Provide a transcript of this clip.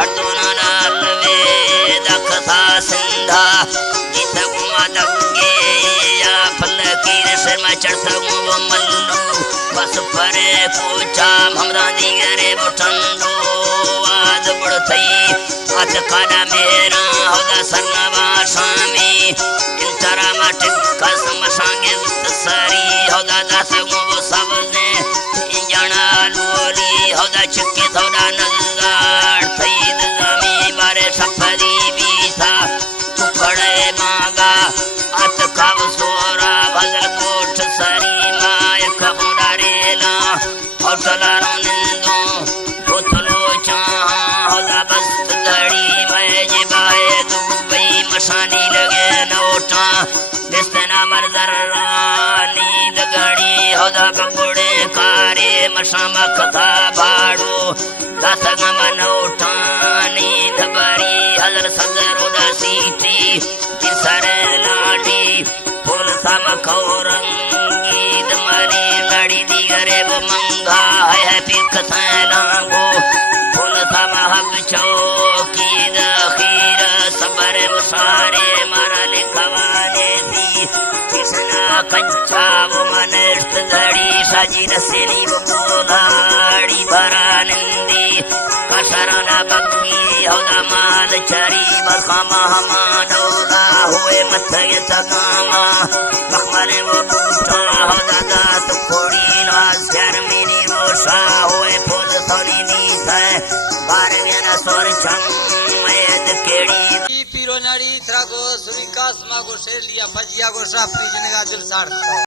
हरदोना नालवे दखता सिंधा गीत गुमा दंगे या फलकीर से मैं चढ़ता वो मल्लू बस परे पूछा हमरा दिगरे बुठंडो आद बुड़थई अत काना मेरा होदा सरनवा स्वामी इंतरा मट कसम सांगे सरी होदा दस वो सब ने इंजना लोली होदा चक्के थोड़ा नजार सईद जमी बारे सफरी बीसा टुकड़े मांगा अत कब सोरा भजल कोठ सरी माय खबुड़ा रेला और सलारों निंदो बोतलो चाह होदा बस्त धड़ी मैं जिबाए दुबई मशानी लगे नोटा जिसना मरजरा नींद घड़ी होदा बबुड़े कारे मशामा कथा भाड़ो दसंग मनोटा नींद बरी हजर सदर उदा सीटी किसर लाडी फूल सम खौरंगी दमरी लड़ी दिगरे वो मंगा है पिक लांगो फूल सम हब चौकी दखीर सबर मुसारे मारा लिखवाने दी किसना कंचा वो मनस्त धड़ी साजी नसेली वो बोलाड़ी भरा निंदी कसरना बग्गी होदा माल चरी बखामा हमानोदा हुए मथगे सगामा मखमले वो बूटा होदा दात कोड़ी नाज शर्मिनी वो सा हुए फूल सोनी नीस है बारवेना सोर छंग मैद केड़ी पीरो नाड़ी थ्रागो सुविकास मागो शेलिया फजिया गो साफरी जनगा जुलसार